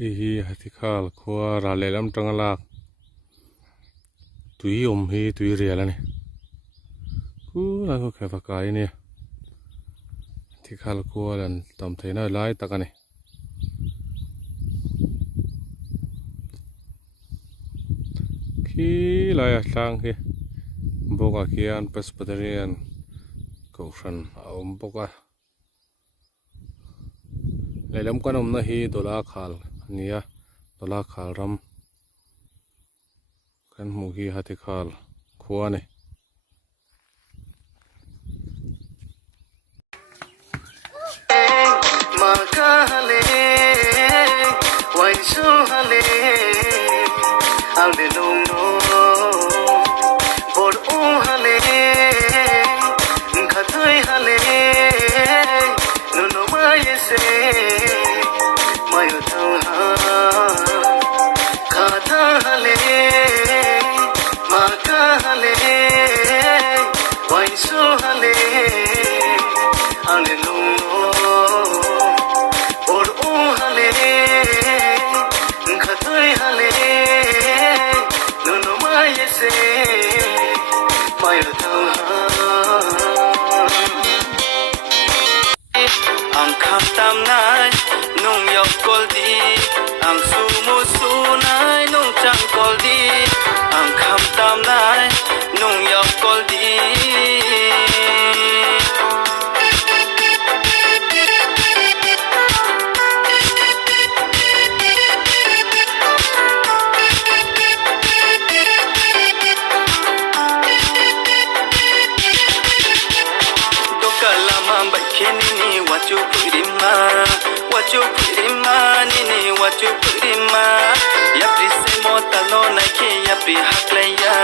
hi hati khal khua ra le lam tang lak tui hi tui rial ani ku la ko kha fa kai ni hati khal khua lan tam theina lai takani khi lai a tlang hi boka kian presbyterian ko san boka le lam kanom na hi dola khal nia dola khal ram kan mu hi hati khal khua ni makale wai su hale al de no bor u hale khatoi hale no mai se mai thau ha khatha hale makale wai su hale al de no ang khatam nai nung yok koldi ang sumu sunai nung chang koldi ang khatam nai nung yok koldi Kenini what you put in ma nini what you put in ma ya pri se mota no na ke ya pri haklaya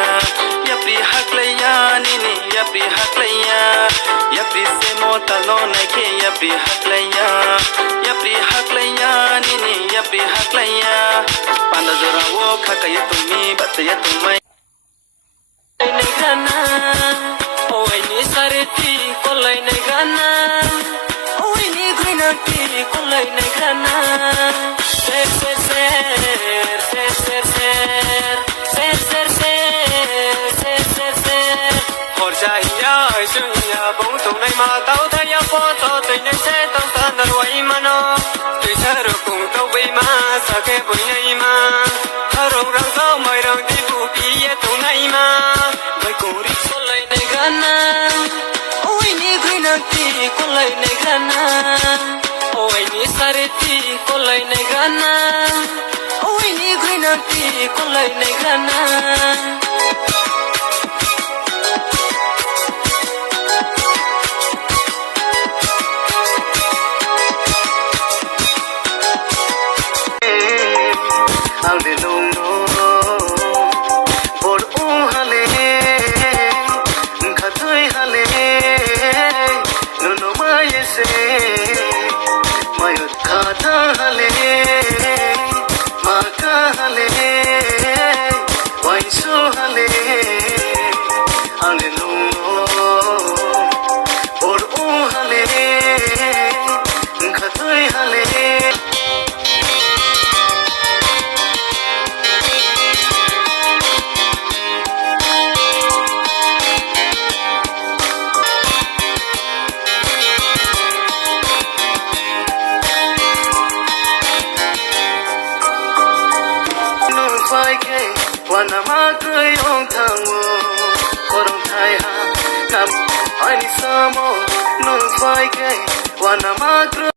nini ya pri se mota no na ke ya pri haklaya nini ya pri haklaya panda jora wo khakaya tumi bataya tumai nei gana oi ni sareti kolai nei gana kolai nei gana ser hor jaiya sunya bong tu nei ma tau tha ya po to tu nei se tau san dar wai mano tu sar kung tau bei ma sa ke bui nei ma harong rang sao mai rang ti bu pi ye tu nei ma bai ku ri kolai nei gana oi ni green ti kolai nei gana oi ni sareti kolai nei gana oi ni green ti kolai nei gana al de no bor u hale khatoi hale no mai se mai khatha hale maka hale wai su hale al de no bor u hale khatoi hale wana makroi ong thango korong thai ha nam ani samo nung phai ke wana makro